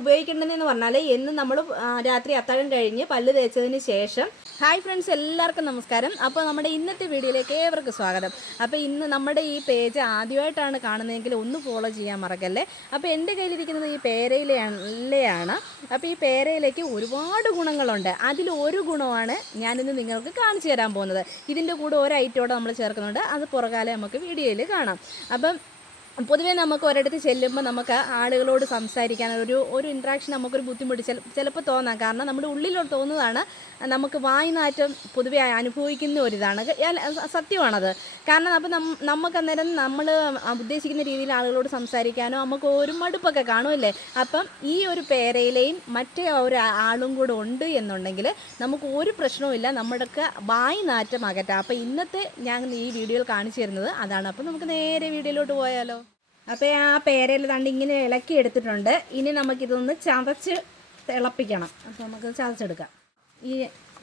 ഉപയോഗിക്കേണ്ടതെന്ന് പറഞ്ഞാൽ എന്ന് നമ്മൾ രാത്രി അത്താഴം കഴിഞ്ഞ് പല്ല് തേച്ചതിന് ശേഷം. ഹായ് ഫ്രണ്ട്സ് എല്ലാവർക്കും നമസ്കാരം. അപ്പോൾ നമ്മുടെ ഇന്നത്തെ വീഡിയോയിലേക്ക് ഏവർക്കും സ്വാഗതം. അപ്പോൾ ഇന്ന് നമ്മുടെ ഈ പേജ് ആദ്യമായിട്ടാണ് കാണുന്നതെങ്കിൽ ഒന്ന് ഫോളോ ചെയ്യാൻ മറക്കല്ലേ? അപ്പോൾ എന്റെ കയ്യിലിരിക്കുന്നത് ഈ പേരയിലെയാണ് അപ്പോൾ ഈ പേരയിലേക്ക് ഒരുപാട് ഗുണങ്ങളുണ്ട്. അതിൽ ഒരു ഗുണമാണ് ഞാനിന്ന് നിങ്ങൾക്ക് കാണിച്ചു തരാൻ പോകുന്നത്. ഇതിന്റെ കൂടെ ഒരു ഐറ്റോടെ നമ്മൾ ചേർക്കുന്നുണ്ട്. അത് പുറകാലം നമുക്ക് വീഡിയോയിൽ കാണാം. അപ്പം പൊതുവേ നമുക്ക് ഒരിടത്ത് ചെല്ലുമ്പോൾ നമുക്ക് ആളുകളോട് സംസാരിക്കാൻ ഒരു ഒരു ഇൻട്രാക്ഷൻ നമുക്കൊരു ബുദ്ധിമുട്ട് ചില ചിലപ്പോൾ തോന്നാം. കാരണം നമ്മുടെ ഉള്ളിലോട്ട് തോന്നുന്നതാണ് നമുക്ക് വായ്നാറ്റം പൊതുവെ അനുഭവിക്കുന്ന ഒരിതാണ്. സത്യമാണത്. കാരണം അപ്പോൾ നമുക്ക് അന്നേരം നമ്മൾ ഉദ്ദേശിക്കുന്ന രീതിയിൽ ആളുകളോട് സംസാരിക്കാനോ നമുക്ക് ഒരു മടുപ്പൊക്കെ കാണുമല്ലേ അപ്പം ഈ ഒരു പേരയിലെയും മറ്റേ ഒരു ആളും കൂടെ ഉണ്ട് എന്നുണ്ടെങ്കിൽ നമുക്ക് ഒരു പ്രശ്നവുമില്ല നമ്മുടെയൊക്കെ വായ് നാറ്റം അകറ്റാം. അപ്പം ഇന്നത്തെ ഞാൻ ഈ വീഡിയോയിൽ കാണിച്ചു തരുന്നത് അതാണ്. അപ്പോൾ നമുക്ക് നേരെ വീഡിയോയിലോട്ട് പോയാലോ. അപ്പോൾ ആ പേരയിൽ തണ്ട് ഇങ്ങനെ ഇളക്കി എടുത്തിട്ടുണ്ട്. ഇനി നമുക്കിതൊന്ന് ചതച്ച് തിളപ്പിക്കണം. അപ്പോൾ നമുക്ക് ചതച്ചെടുക്കാം. ഈ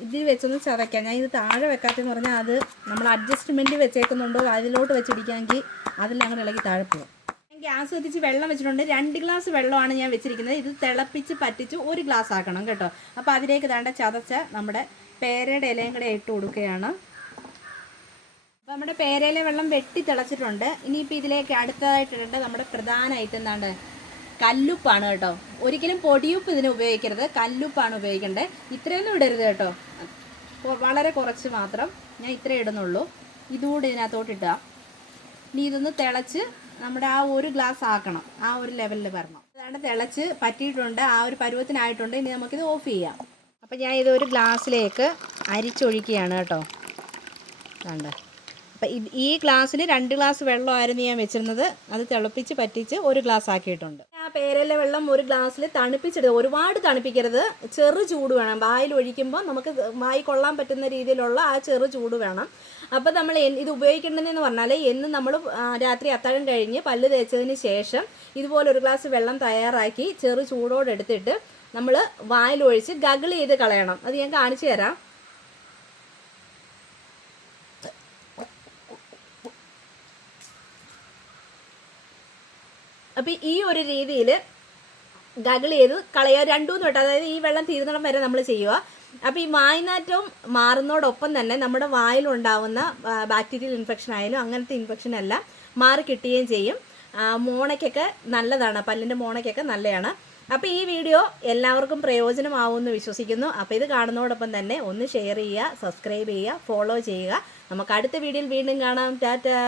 ഇതിൽ വെച്ചൊന്ന് ചതയ്ക്കാം. ഞാൻ ഇത് താഴെ വെക്കാത്തെന്ന് പറഞ്ഞാൽ അത് നമ്മൾ അഡ്ജസ്റ്റ്മെന്റ് വെച്ചേക്കുന്നുണ്ടോ അതിലോട്ട് വെച്ചിടിക്കാമെങ്കിൽ അതിൽ ഇളക്കി ഇളകി താഴെ പോകും ഗ്യാസ് കത്തിച്ച് വെള്ളം വെച്ചിട്ടുണ്ട്. രണ്ട് ഗ്ലാസ് വെള്ളമാണ് ഞാൻ വെച്ചിരിക്കുന്നത്. ഇത് തിളപ്പിച്ച് പറ്റിച്ച് ഒരു ഗ്ലാസ് ആക്കണം കേട്ടോ. അപ്പോൾ അതിലേക്ക് താണ്ട ചതച്ച നമ്മുടെ പേരയുടെ ഇലയും കൂടെ ഇട്ട് കൊടുക്കുകയാണ്. നമ്മുടെ പേരയിലെ വെള്ളം വെട്ടി തിളച്ചിട്ടുണ്ട്. ഇനിയിപ്പോൾ ഇതിലേക്ക് അടുത്തതായിട്ടുണ്ട് നമ്മുടെ പ്രധാന ഐറ്റം എന്താണ്? കല്ലുപ്പാണ് കേട്ടോ. ഒരിക്കലും പൊടിയുപ്പ് ഇതിന് ഉപയോഗിക്കരുത്. കല്ലുപ്പാണ് ഉപയോഗിക്കേണ്ടത് ഇത്രയൊന്നും ഇടരുത് കേട്ടോ. വളരെ കുറച്ച് മാത്രം ഞാൻ ഇത്രേ ഇടുന്നുള്ളൂ. ഇതുകൂടി ഇതിനകത്തോട്ട് ഇട്ടുക ഇനി ഇതൊന്ന് തിളച്ച് നമ്മുടെ ആ ഒരു ഗ്ലാസ് ആക്കണം. ആ ഒരു ലെവലിൽ വരണം. അതാണ് തിളച്ച് പറ്റിയിട്ടുണ്ട്. ആ ഒരു പരുവത്തിനായിട്ടുണ്ട്. ഇനി നമുക്കിത് ഓഫ് ചെയ്യാം. അപ്പം ഞാൻ ഇത് ഒരു ഗ്ലാസ്സിലേക്ക് അരിച്ചൊഴിക്കുകയാണ് കേട്ടോ. വേണ്ട അപ്പം ഈ ഗ്ലാസ്സിന് രണ്ട് ഗ്ലാസ് വെള്ളമായിരുന്നു ഞാൻ വെച്ചിരുന്നത്. അത് തിളപ്പിച്ച് പറ്റിച്ച് ഒരു ഗ്ലാസ് ആക്കിയിട്ടുണ്ട്. ആ പേരയിലെ വെള്ളം ഒരു ഗ്ലാസ്സിൽ തണുപ്പിച്ചെടുത്ത് ഒരുപാട് തണുപ്പിക്കരുത്. ചെറു ചൂട് വേണം. വായിൽ ഒഴിക്കുമ്പോൾ നമുക്ക് വായി കൊള്ളാൻ പറ്റുന്ന രീതിയിലുള്ള ആ ചെറു ചൂട് വേണം. അപ്പോൾ നമ്മൾ ഇത് ഉപയോഗിക്കേണ്ടതെന്ന് പറഞ്ഞാൽ എന്ന് നമ്മൾ രാത്രി അത്താഴം കഴിഞ്ഞ് പല്ല് തേച്ചതിന് ശേഷം ഇതുപോലെ ഒരു ഗ്ലാസ് വെള്ളം തയ്യാറാക്കി ചെറു ചൂടോടെ എടുത്തിട്ട് നമ്മൾ വായിലൊഴിച്ച് ഗഗിൾ ചെയ്ത് കളയണം. അത് ഞാൻ കാണിച്ചു തരാം. അപ്പോൾ ഈ ഒരു രീതിയിൽ ഗഗിൾ ചെയ്ത് കളയുക രണ്ടു വട്ടം. അതായത് ഈ വെള്ളം തീരുന്നിടം വരെ നമ്മൾ ചെയ്യുക അപ്പോൾ ഈ വായനാറ്റവും മാറുന്നതോടൊപ്പം തന്നെ നമ്മുടെ വായിലുണ്ടാവുന്ന ബാക്ടീരിയൽ ഇൻഫെക്ഷൻ ആയാലും അങ്ങനത്തെ ഇൻഫെക്ഷൻ എല്ലാം മാറി കിട്ടുകയും ചെയ്യും. മോണയ്ക്കൊക്കെ നല്ലതാണ്. പല്ലിന്റെ മോണയ്ക്കൊക്കെ നല്ലതാണ് അപ്പോൾ ഈ വീഡിയോ എല്ലാവർക്കും പ്രയോജനമാവുമെന്ന് വിശ്വസിക്കുന്നു. അപ്പോൾ ഇത് കാണുന്നതോടൊപ്പം തന്നെ ഒന്ന് ഷെയർ ചെയ്യുക സബ്സ്ക്രൈബ് ചെയ്യുക ഫോളോ ചെയ്യുക. നമുക്ക് അടുത്ത വീഡിയോയിൽ വീണ്ടും കാണാം. ടാറ്റാ!